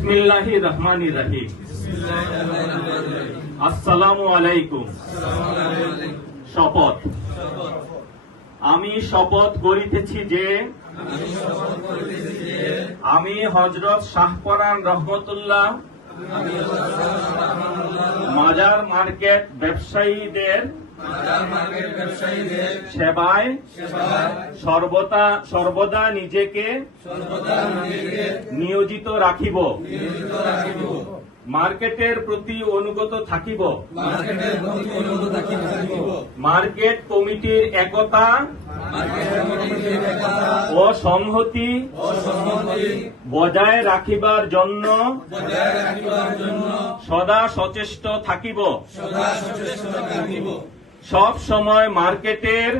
বিসমিল্লাহি রহমানি রহিম আসসালামু আলাইকুম শপথ আমি শপথ করিতেছি যে আমি হজরত শাহপরান রহমতুল্লাহ মাজার মার্কেট ব্যবসায়ীদের সেবায় সর্বদা সর্বদা নিজেকে নিয়োজিত রাখিব। মার্কেটের প্রতি অনুগত থাকিব। মার্কেট কমিটির একতা ও সংহতি বজায় রাখিবার জন্য সদা সচেষ্ট থাকিব। সব সময় মার্কেটের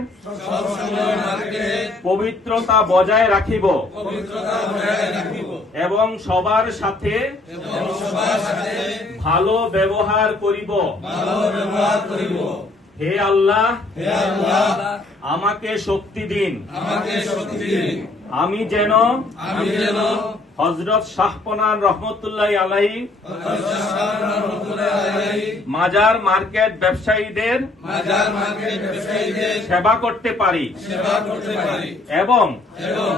পবিত্রতা বজায় রাখিব। এবং সবার সাথে ভালো ব্যবহার করিব। হে আল্লাহ হে আল্লাহ আমাকে শক্তি দিন। আমাকে শক্তি দিন। আমি যেন আমি যেন হজরত শাহপনান রহমতুল্লাহ আলাই রহমতুল্লাহি মাজার মার্কেট ব্যবসায়ীদের মাজার মার্কেট ব্যবসায়ীদের সেবা করতে পারি। সেবা করতে পারি। এবং এবং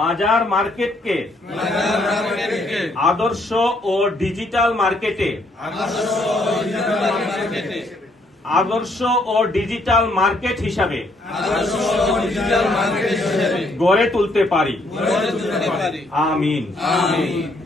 মাজার মার্কেটকে মাজার মার্কেটকে আদর্শ ও ডিজিটাল মার্কেটে আদর্শ ও ডিজিটাল মার্কেটে আদর্শ ও ডিজিটাল মার্কেট হিসাবে গড়ে তুলতে পারি। গড়ে তুলতে পারি। আমিন। আমিন।